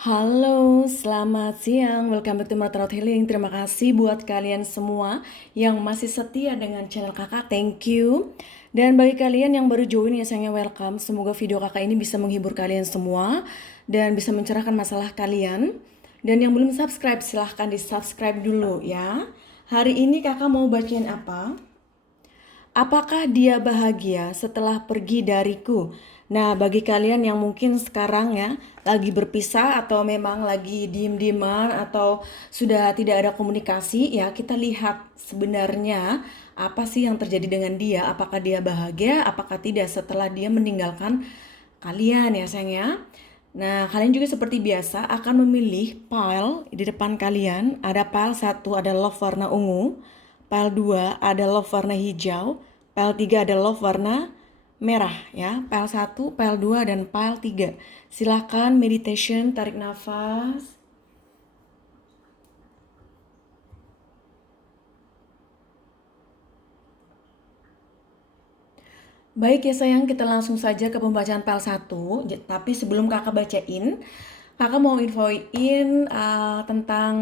Halo, selamat siang. Welcome back to Martarot Healing. Terima kasih buat kalian semua yang masih setia dengan channel kakak. Thank you. Dan bagi kalian yang baru join ya sayangnya welcome. Semoga video kakak ini bisa menghibur kalian semua dan bisa mencerahkan masalah kalian. Dan yang belum subscribe silahkan di subscribe dulu ya. Hari ini kakak mau bacain apa? Apakah dia bahagia setelah pergi dariku? Nah, bagi kalian yang mungkin sekarang ya lagi berpisah atau memang lagi diem-dieman atau sudah tidak ada komunikasi, ya kita lihat sebenarnya apa sih yang terjadi dengan dia? Apakah dia bahagia? Apakah tidak setelah dia meninggalkan kalian ya sayang ya? Nah, kalian juga seperti biasa akan memilih pile di depan kalian. Ada pile 1 ada love warna ungu, pile 2 ada love warna hijau, pile 3 ada love warna merah ya. Pile 1, pile 2 dan pile 3. Silakan meditation, tarik nafas. Baik ya sayang, kita langsung saja ke pembacaan pile 1. Tapi sebelum kakak bacain, kakak mau infoin tentang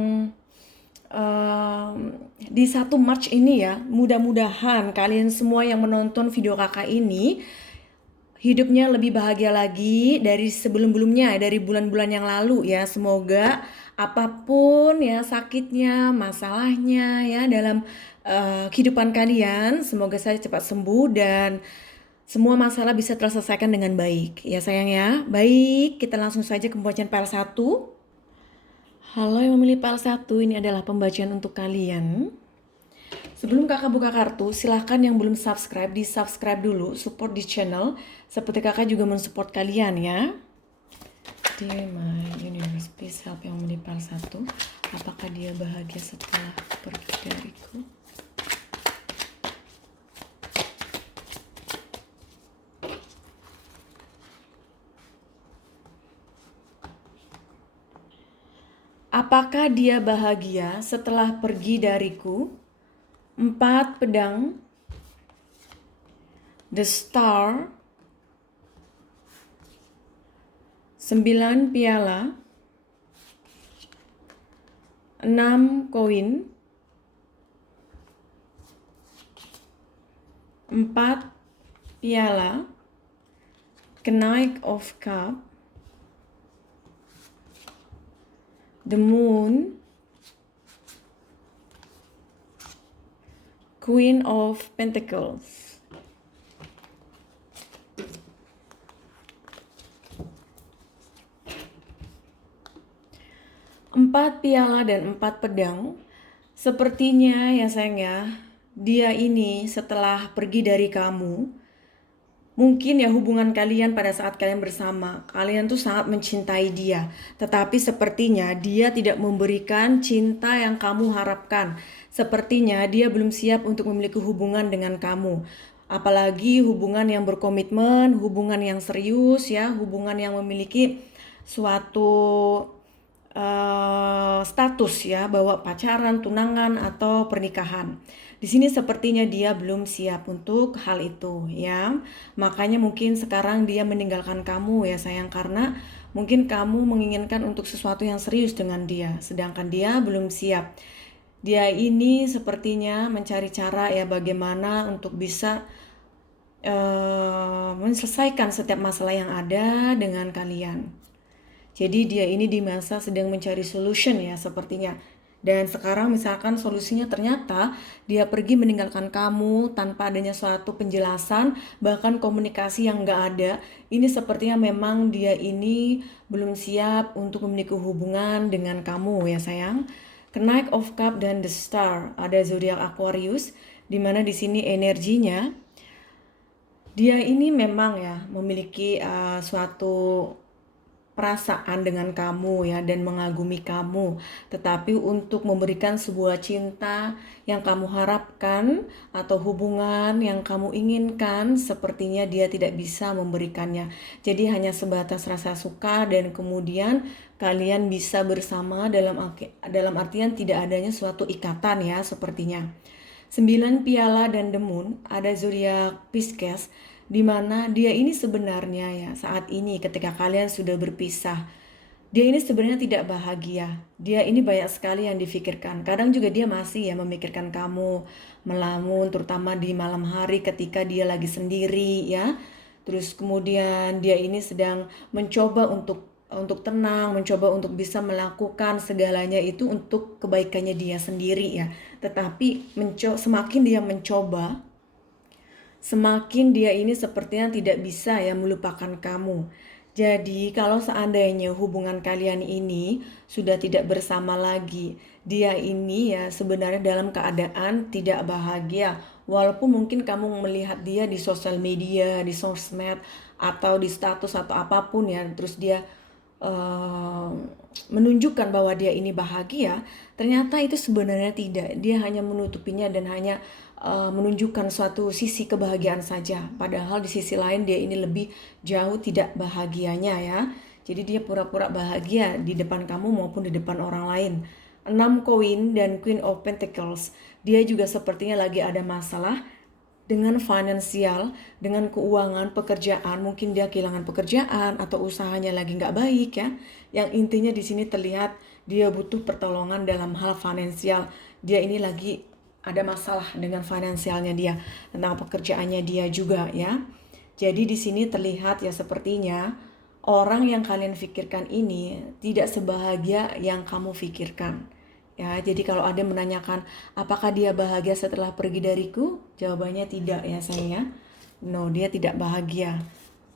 di 1 Maret ini ya. Mudah-mudahan kalian semua yang menonton video kakak ini hidupnya lebih bahagia lagi dari sebelum-belumnya, dari bulan-bulan yang lalu ya. Semoga apapun ya sakitnya, masalahnya ya dalam kehidupan kalian, semoga saya cepat sembuh dan semua masalah bisa terselesaikan dengan baik ya sayang ya. Baik, kita langsung saja ke pembacaan pile 1. Halo yang memilih pile 1, ini adalah pembacaan untuk kalian. Sebelum kakak buka kartu, silahkan yang belum subscribe, di subscribe dulu, support di channel. Seperti kakak juga mensupport kalian ya. Dear my universe, please help yang memilih pile 1. Apakah dia bahagia setelah pergi dariku? Apakah dia bahagia setelah pergi dariku? 4 pedang, the star, 9 piala, 6 koin, 4 piala, Knight of Cup, the moon, Queen of Pentacles. Empat piala dan 4 pedang. Sepertinya ya sayang ya, dia ini setelah pergi dari kamu, mungkin ya hubungan kalian pada saat kalian bersama, kalian tuh sangat mencintai dia. Tetapi sepertinya dia tidak memberikan cinta yang kamu harapkan. Sepertinya dia belum siap untuk memiliki hubungan dengan kamu. Apalagi hubungan yang berkomitmen, hubungan yang serius ya, hubungan yang memiliki suatu status ya, bahwa pacaran, tunangan atau pernikahan. Di sini sepertinya dia belum siap untuk hal itu ya. Makanya mungkin sekarang dia meninggalkan kamu ya sayang, karena mungkin kamu menginginkan untuk sesuatu yang serius dengan dia, sedangkan dia belum siap. Dia ini sepertinya mencari cara ya bagaimana untuk bisa menyelesaikan setiap masalah yang ada dengan kalian. Jadi dia ini di masa sedang mencari solution ya sepertinya. Dan sekarang misalkan solusinya ternyata dia pergi meninggalkan kamu tanpa adanya suatu penjelasan, bahkan komunikasi yang gak ada. Ini sepertinya memang dia ini belum siap untuk memiliki hubungan dengan kamu ya sayang. Knight of Cup dan the Star, ada zodiak Aquarius, dimana di sini energinya dia ini memang ya memiliki suatu perasaan dengan kamu ya dan mengagumi kamu, tetapi untuk memberikan sebuah cinta yang kamu harapkan atau hubungan yang kamu inginkan, sepertinya dia tidak bisa memberikannya. Jadi hanya sebatas rasa suka dan kemudian kalian bisa bersama dalam artian tidak adanya suatu ikatan ya sepertinya. 9 piala dan the moon, ada zodiak Pisces, di mana dia ini sebenarnya ya saat ini ketika kalian sudah berpisah, Dia ini sebenarnya tidak bahagia. Dia ini banyak sekali yang difikirkan. Kadang juga dia masih ya memikirkan kamu, melamun terutama di malam hari ketika dia lagi sendiri ya. Terus kemudian dia ini sedang mencoba untuk tenang, mencoba untuk bisa melakukan segalanya itu untuk kebaikannya dia sendiri ya. Tetapi semakin dia mencoba, semakin dia ini sepertinya tidak bisa ya melupakan kamu. Jadi kalau seandainya hubungan kalian ini sudah tidak bersama lagi, dia ini ya sebenarnya dalam keadaan tidak bahagia. Walaupun mungkin kamu melihat dia di sosial media, di sosmed, atau di status atau apapun ya, terus dia eh, menunjukkan bahwa dia ini bahagia, ternyata itu sebenarnya tidak. Dia hanya menutupinya dan hanya menunjukkan suatu sisi kebahagiaan saja. Padahal di sisi lain dia ini lebih jauh tidak bahagianya ya. Jadi dia pura-pura bahagia di depan kamu maupun di depan orang lain. 6 koin dan Queen of Pentacles. Dia juga sepertinya lagi ada masalah dengan finansial, dengan keuangan, pekerjaan. Mungkin dia kehilangan pekerjaan atau usahanya lagi nggak baik ya. Yang intinya di sini terlihat dia butuh pertolongan dalam hal finansial. Dia ini lagi ada masalah dengan finansialnya dia, tentang pekerjaannya dia juga ya. Jadi di sini terlihat ya sepertinya orang yang kalian pikirkan ini tidak sebahagia yang kamu pikirkan. Ya, jadi kalau ada menanyakan apakah dia bahagia setelah pergi dariku, jawabannya tidak ya sayangnya. No, dia tidak bahagia.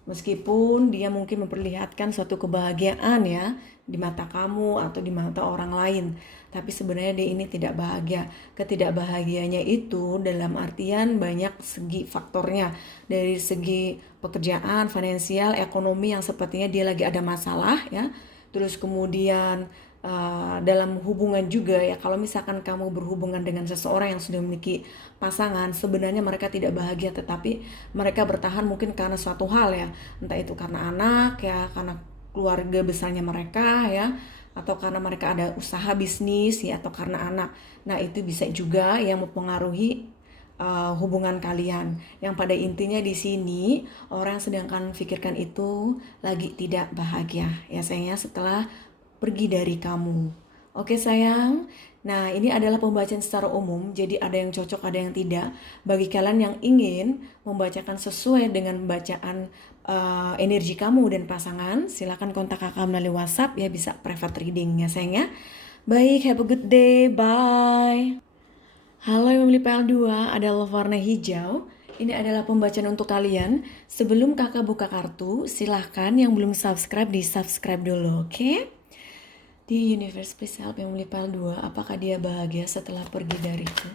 Meskipun dia mungkin memperlihatkan suatu kebahagiaan ya di mata kamu atau di mata orang lain, tapi sebenarnya dia ini tidak bahagia. Ketidakbahagianya itu dalam artian banyak segi faktornya, dari segi pekerjaan, finansial, ekonomi yang sepertinya dia lagi ada masalah ya. Terus kemudian dalam hubungan juga ya, kalau misalkan kamu berhubungan dengan seseorang yang sudah memiliki pasangan, sebenarnya mereka tidak bahagia, tetapi mereka bertahan mungkin karena suatu hal ya, entah itu karena anak ya, karena keluarga besarnya mereka ya, atau karena mereka ada usaha bisnis ya, atau karena anak. Nah itu bisa juga yang mempengaruhi hubungan kalian. Yang pada intinya di sini orang yang sedang kalian pikirkan itu lagi tidak bahagia ya sayangnya setelah pergi dari kamu. Oke sayang, nah ini adalah pembacaan secara umum, jadi ada yang cocok, ada yang tidak. Bagi kalian yang ingin membacakan sesuai dengan bacaan energi kamu dan pasangan, silakan kontak kakak melalui WhatsApp ya, bisa private reading ya sayang ya. Baik, have a good day, bye. Halo yang memilih PL2, adalah warna hijau. Ini adalah pembacaan untuk kalian. Sebelum kakak buka kartu, silahkan yang belum subscribe di subscribe dulu, oke? Di universe please help yang memilih PL2, apakah dia bahagia setelah pergi dariku?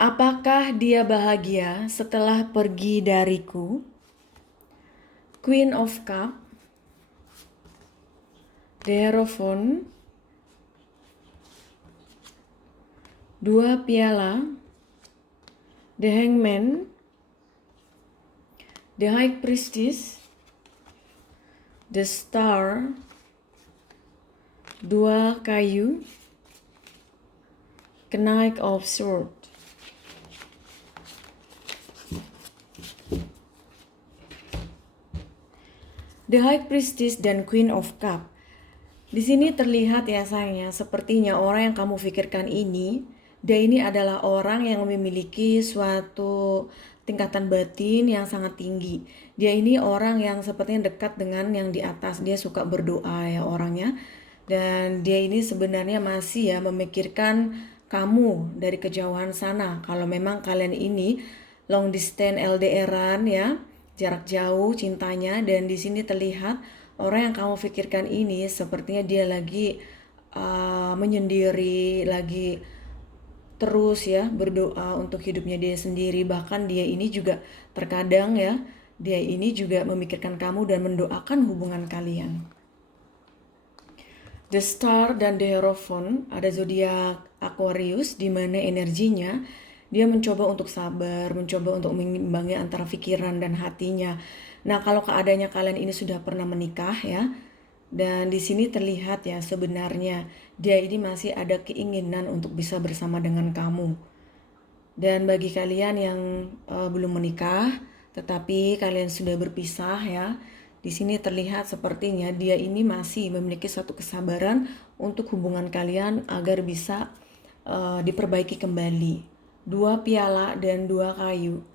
Apakah dia bahagia setelah pergi dariku? Queen of Cup, The Hierophant, 2 piala, The Hangman, The High Priestess, The Star, 2 kayu, Knight of Swords. The High Priestess dan Queen of Cup. Di sini terlihat ya sayangnya, sepertinya orang yang kamu pikirkan ini, dia ini adalah orang yang memiliki suatu tingkatan batin yang sangat tinggi. Dia ini orang yang sepertinya dekat dengan yang di atas. Dia suka berdoa ya orangnya. Dan dia ini sebenarnya masih ya memikirkan kamu dari kejauhan sana. Kalau memang kalian ini long distance LDR-an ya, jarak jauh cintanya, dan di sini terlihat orang yang kamu pikirkan ini sepertinya dia lagi menyendiri, lagi terus ya berdoa untuk hidupnya dia sendiri. Bahkan dia ini juga terkadang ya, dia ini juga memikirkan kamu dan mendoakan hubungan kalian. The Star dan The Hierophant, ada zodiak Aquarius, di mana energinya dia mencoba untuk sabar, mencoba untuk mengimbangi antara pikiran dan hatinya. Nah, kalau keadaannya kalian ini sudah pernah menikah ya, Dan di sini terlihat ya sebenarnya dia ini masih ada keinginan untuk bisa bersama dengan kamu. Dan bagi kalian yang belum menikah, tetapi kalian sudah berpisah ya, di sini terlihat sepertinya dia ini masih memiliki suatu kesabaran untuk hubungan kalian agar bisa diperbaiki kembali. Dua piala dan dua kayu.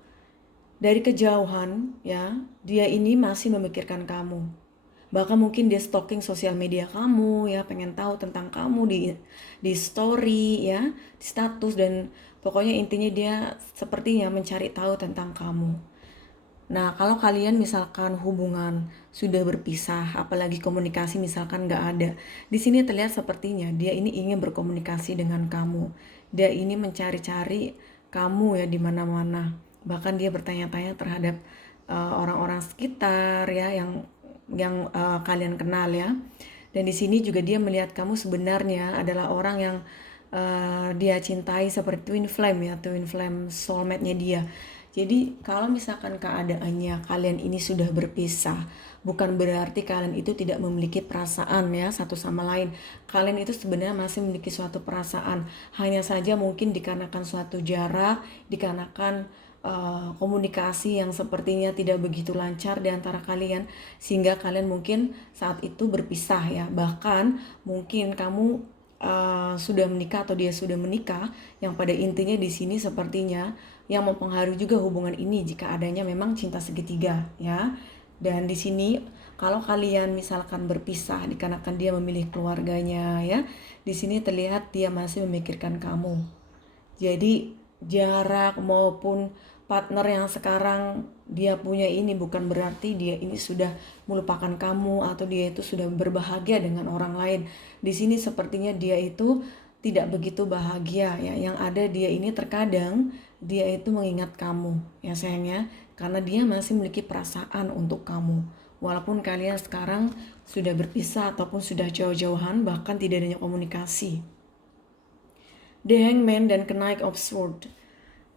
Dari kejauhan ya, dia ini masih memikirkan kamu. Bahkan mungkin dia stalking sosial media kamu ya, pengen tahu tentang kamu di story ya, di status, dan pokoknya intinya dia sepertinya mencari tahu tentang kamu. Nah, kalau kalian misalkan hubungan sudah berpisah, apalagi komunikasi misalkan nggak ada, di sini terlihat sepertinya dia ini ingin berkomunikasi dengan kamu. Dia ini mencari-cari kamu ya di mana-mana. Bahkan dia bertanya-tanya terhadap orang-orang sekitar ya yang kalian kenal ya. Dan di sini juga dia melihat kamu sebenarnya adalah orang yang dia cintai seperti twin flame ya, twin flame soulmate-nya dia. Jadi kalau misalkan keadaannya kalian ini sudah berpisah, bukan berarti kalian itu tidak memiliki perasaan ya satu sama lain. Kalian itu sebenarnya masih memiliki suatu perasaan. Hanya saja mungkin dikarenakan suatu jarak, dikarenakan komunikasi yang sepertinya tidak begitu lancar di antara kalian, sehingga kalian mungkin saat itu berpisah ya. Bahkan mungkin kamu sudah menikah atau dia sudah menikah, yang pada intinya di sini sepertinya yang mempengaruhi juga hubungan ini jika adanya memang cinta segitiga ya. Dan di sini kalau kalian misalkan berpisah dikarenakan dia memilih keluarganya ya, di sini terlihat dia masih memikirkan kamu. Jadi jarak maupun partner yang sekarang dia punya ini bukan berarti dia ini sudah melupakan kamu atau dia itu sudah berbahagia dengan orang lain. Di sini sepertinya dia itu tidak begitu bahagia ya. Yang ada dia ini terkadang dia itu mengingat kamu ya sayangnya, karena dia masih memiliki perasaan untuk kamu. Walaupun kalian sekarang sudah berpisah ataupun sudah jauh-jauhan, bahkan tidak adanya komunikasi. The Hangman dan Knight of Swords.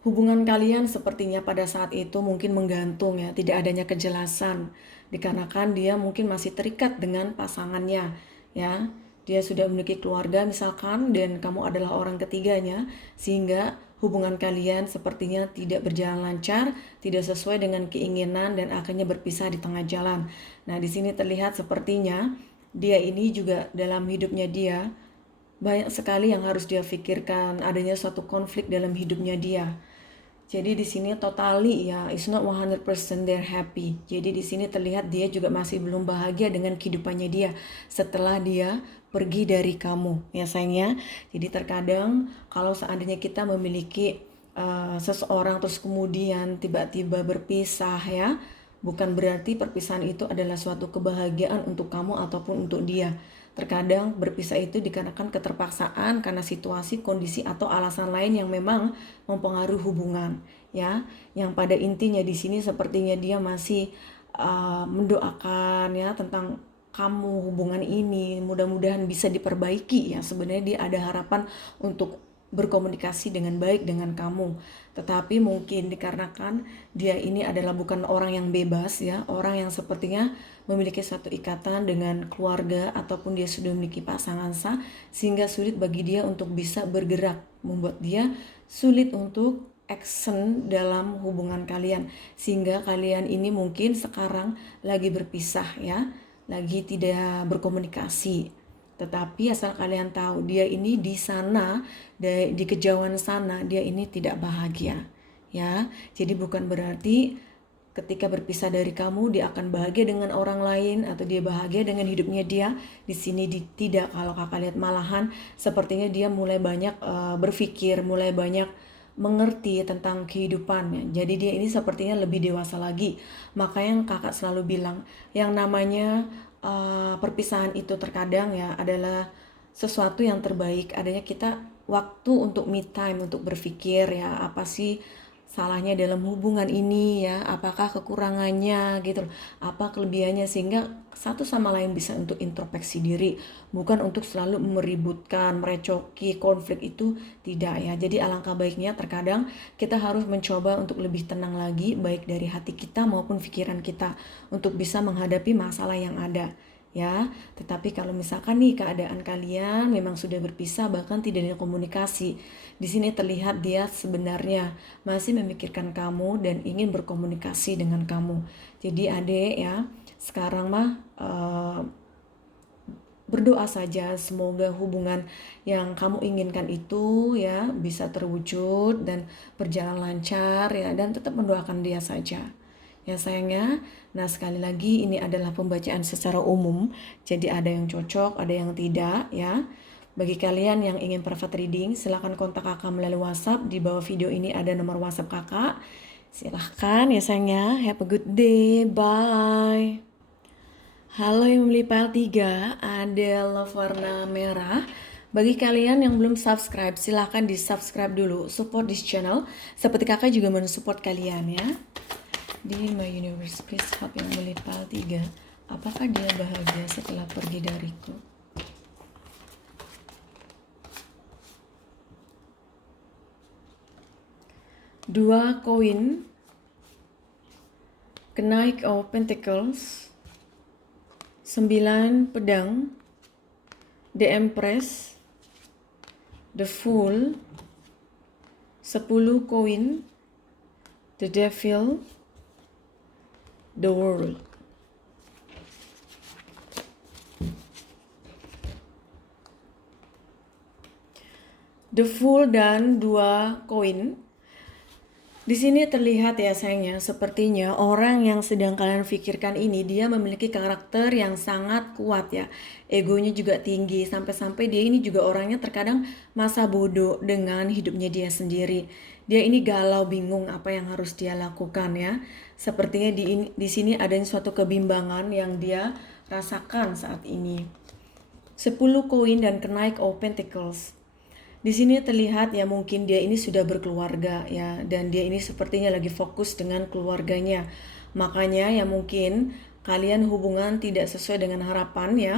Hubungan kalian sepertinya pada saat itu mungkin menggantung ya, tidak adanya kejelasan. Dikarenakan dia mungkin masih terikat dengan pasangannya ya. Dia sudah memiliki keluarga misalkan dan kamu adalah orang ketiganya, sehingga hubungan kalian sepertinya tidak berjalan lancar, tidak sesuai dengan keinginan dan akhirnya berpisah di tengah jalan. Nah, di sini terlihat sepertinya dia ini juga dalam hidupnya dia banyak sekali yang harus dia pikirkan, adanya suatu konflik dalam hidupnya dia. Jadi di sini totally ya, it's not 100% they're happy. Jadi di sini terlihat dia juga masih belum bahagia dengan kehidupannya dia setelah dia pergi dari kamu ya sayangnya. Jadi terkadang kalau seandainya kita memiliki seseorang terus kemudian tiba-tiba berpisah ya, bukan berarti perpisahan itu adalah suatu kebahagiaan untuk kamu ataupun untuk dia. Terkadang berpisah itu dikarenakan keterpaksaan karena situasi, kondisi atau alasan lain yang memang mempengaruhi hubungan ya. Yang pada intinya di sini sepertinya dia masih mendoakan ya tentang kamu, hubungan ini mudah-mudahan bisa diperbaiki ya. Sebenarnya dia ada harapan untuk berkomunikasi dengan baik dengan kamu, tetapi mungkin dikarenakan dia ini adalah bukan orang yang bebas ya, orang yang sepertinya memiliki suatu ikatan dengan keluarga ataupun dia sudah memiliki pasangan sah, sehingga sulit bagi dia untuk bisa bergerak, membuat dia sulit untuk action dalam hubungan kalian, sehingga kalian ini mungkin sekarang lagi berpisah ya, lagi tidak berkomunikasi. Tetapi asal kalian tahu, dia ini di sana, di kejauhan sana, dia ini tidak bahagia. Ya, jadi bukan berarti ketika berpisah dari kamu dia akan bahagia dengan orang lain atau dia bahagia dengan hidupnya dia. Di sini tidak. Kalau kakak lihat malahan sepertinya dia mulai banyak berpikir, mulai banyak mengerti tentang kehidupannya. Jadi dia ini sepertinya lebih dewasa lagi. Makanya kakak selalu bilang yang namanya perpisahan itu terkadang ya adalah sesuatu yang terbaik, adanya kita waktu untuk me time, untuk berpikir ya apa sih salahnya dalam hubungan ini ya, apakah kekurangannya gitu loh, apa kelebihannya, sehingga satu sama lain bisa untuk introspeksi diri, bukan untuk selalu meributkan, merecoki, konflik itu tidak ya. Jadi alangkah baiknya terkadang kita harus mencoba untuk lebih tenang lagi, baik dari hati kita maupun pikiran kita, untuk bisa menghadapi masalah yang ada ya. Tetapi kalau misalkan nih keadaan kalian memang sudah berpisah bahkan tidak ada komunikasi, di sini terlihat dia sebenarnya masih memikirkan kamu dan ingin berkomunikasi dengan kamu. Jadi adek ya, sekarang mah berdoa saja semoga hubungan yang kamu inginkan itu ya bisa terwujud dan berjalan lancar ya, dan tetap mendoakan dia saja. Ya sayangnya, nah sekali lagi ini adalah pembacaan secara umum, jadi ada yang cocok, ada yang tidak ya. Bagi kalian yang ingin private reading, silahkan kontak kakak melalui WhatsApp. Di bawah video ini ada nomor WhatsApp kakak. Silahkan ya sayangnya, have a good day, bye. Halo yang membeli file 3, ada love warna merah. Bagi kalian yang belum subscribe, silahkan di subscribe dulu, support this channel. Seperti kakak juga mensupport kalian ya. Di My Universe, please help yang membeli file 3. Apakah dia bahagia setelah pergi dariku? Dua koin, Knight of Pentacles, 9 pedang, The Empress, The Fool, 10 koin, The Devil, The World. The Fool dan 2 koin. Di sini terlihat ya sayangnya, sepertinya orang yang sedang kalian pikirkan ini dia memiliki karakter yang sangat kuat ya. Egonya juga tinggi, sampai-sampai dia ini juga orangnya terkadang masa bodoh dengan hidupnya dia sendiri. Dia ini galau, bingung apa yang harus dia lakukan ya. Sepertinya di sini ada suatu kebimbangan yang dia rasakan saat ini. 10 koin dan Knight of Pentacles. Di sini terlihat ya mungkin dia ini sudah berkeluarga ya, dan dia ini sepertinya lagi fokus dengan keluarganya. Makanya ya mungkin kalian hubungan tidak sesuai dengan harapan ya.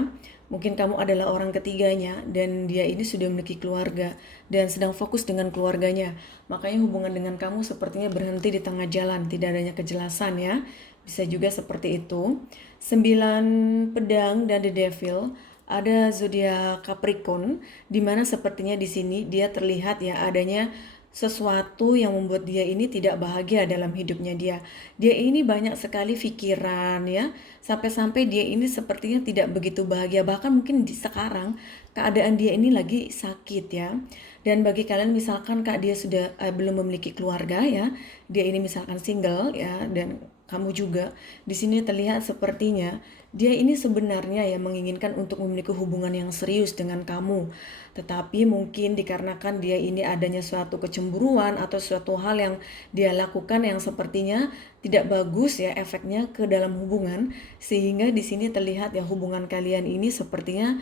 Mungkin kamu adalah orang ketiganya dan dia ini sudah memiliki keluarga dan sedang fokus dengan keluarganya. Makanya hubungan dengan kamu sepertinya berhenti di tengah jalan, tidak adanya kejelasan ya. Bisa juga seperti itu. 9 pedang dan The Devil. Ada zodiak Capricorn, di mana sepertinya di sini dia terlihat ya adanya sesuatu yang membuat dia ini tidak bahagia dalam hidupnya dia. Dia ini banyak sekali pikiran ya, sampai-sampai dia ini sepertinya tidak begitu bahagia. Bahkan mungkin di sekarang keadaan dia ini lagi sakit ya. Dan bagi kalian misalkan kak dia sudah belum memiliki keluarga ya, dia ini misalkan single ya, dan kamu juga di sini terlihat sepertinya dia ini sebenarnya ya menginginkan untuk memiliki hubungan yang serius dengan kamu. Tetapi mungkin dikarenakan dia ini adanya suatu kecemburuan atau suatu hal yang dia lakukan yang sepertinya tidak bagus ya efeknya ke dalam hubungan, sehingga di sini terlihat ya hubungan kalian ini sepertinya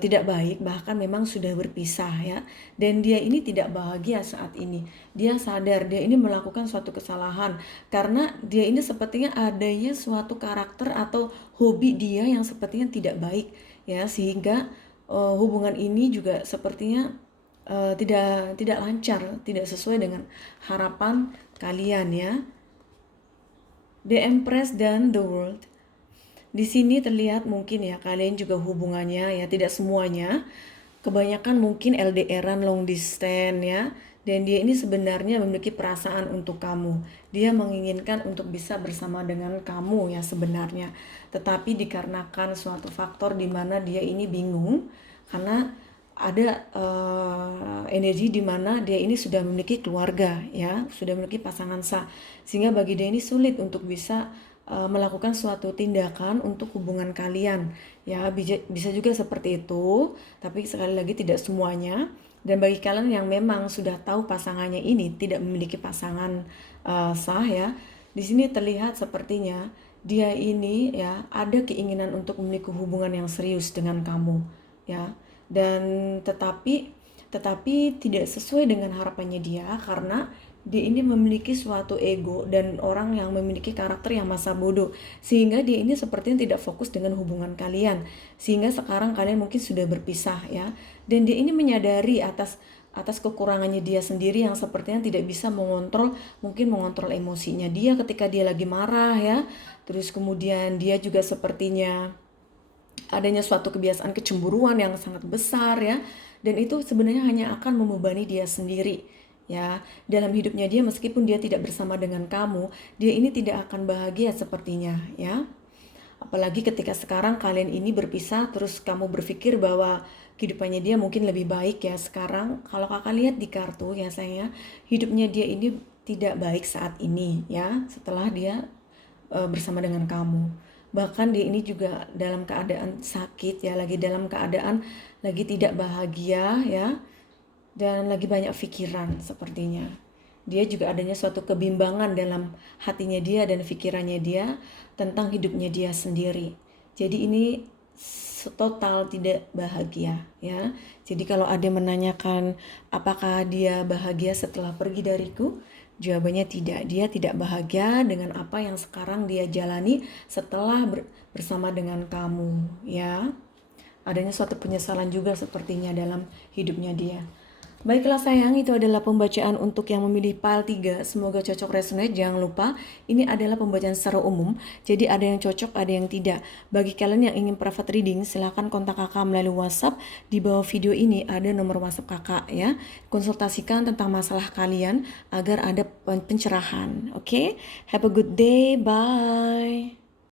tidak baik, bahkan memang sudah berpisah ya. Dan dia ini tidak bahagia saat ini. Dia sadar dia ini melakukan suatu kesalahan karena dia ini sepertinya adanya suatu karakter atau hobi dia yang sepertinya tidak baik ya, sehingga hubungan ini juga sepertinya tidak lancar, tidak sesuai dengan harapan kalian ya. The Empress dan The World. Di sini terlihat mungkin ya kalian juga hubungannya ya tidak semuanya. Kebanyakan mungkin LDRan, long distance ya. Dan dia ini sebenarnya memiliki perasaan untuk kamu. Dia menginginkan untuk bisa bersama dengan kamu ya sebenarnya. Tetapi dikarenakan suatu faktor di mana dia ini bingung karena ada energi di mana dia ini sudah memiliki keluarga ya, sudah memiliki pasangan sah, sehingga bagi dia ini sulit untuk bisa melakukan suatu tindakan untuk hubungan kalian ya. Bisa juga seperti itu, tapi sekali lagi tidak semuanya. Dan bagi kalian yang memang sudah tahu pasangannya ini tidak memiliki pasangan sah ya, di sini terlihat sepertinya dia ini ya ada keinginan untuk memiliki hubungan yang serius dengan kamu ya. Dan tetapi tidak sesuai dengan harapannya dia karena dia ini memiliki suatu ego dan orang yang memiliki karakter yang masa bodoh, sehingga dia ini sepertinya tidak fokus dengan hubungan kalian, sehingga sekarang kalian mungkin sudah berpisah ya. Dan dia ini menyadari atas kekurangannya dia sendiri yang sepertinya tidak bisa mengontrol emosinya dia ketika dia lagi marah ya. Terus kemudian dia juga sepertinya adanya suatu kebiasaan kecemburuan yang sangat besar ya, dan itu sebenarnya hanya akan membebani dia sendiri ya. Dalam hidupnya dia, meskipun dia tidak bersama dengan kamu, dia ini tidak akan bahagia sepertinya ya. Apalagi ketika sekarang kalian ini berpisah, terus kamu berpikir bahwa kehidupannya dia mungkin lebih baik ya sekarang. Kalau kakak lihat di kartu ya sayang, hidupnya dia ini tidak baik saat ini ya, setelah dia bersama dengan kamu. Bahkan dia ini juga dalam keadaan sakit ya, lagi dalam keadaan lagi tidak bahagia ya, dan lagi banyak pikiran sepertinya. Dia juga adanya suatu kebimbangan dalam hatinya dia dan pikirannya dia tentang hidupnya dia sendiri. Jadi ini total tidak bahagia ya. Jadi kalau ada menanyakan apakah dia bahagia setelah pergi dariku, jawabannya tidak. Dia tidak bahagia dengan apa yang sekarang dia jalani setelah bersama dengan kamu ya. Adanya suatu penyesalan juga sepertinya dalam hidupnya dia. Baiklah sayang, itu adalah pembacaan untuk yang memilih pile 3. Semoga cocok resonate. Jangan lupa, ini adalah pembacaan secara umum. Jadi ada yang cocok, ada yang tidak. Bagi kalian yang ingin private reading, silahkan kontak kakak melalui WhatsApp. Di bawah video ini ada nomor WhatsApp kakak ya. Konsultasikan tentang masalah kalian agar ada pencerahan. Oke? Have a good day. Bye.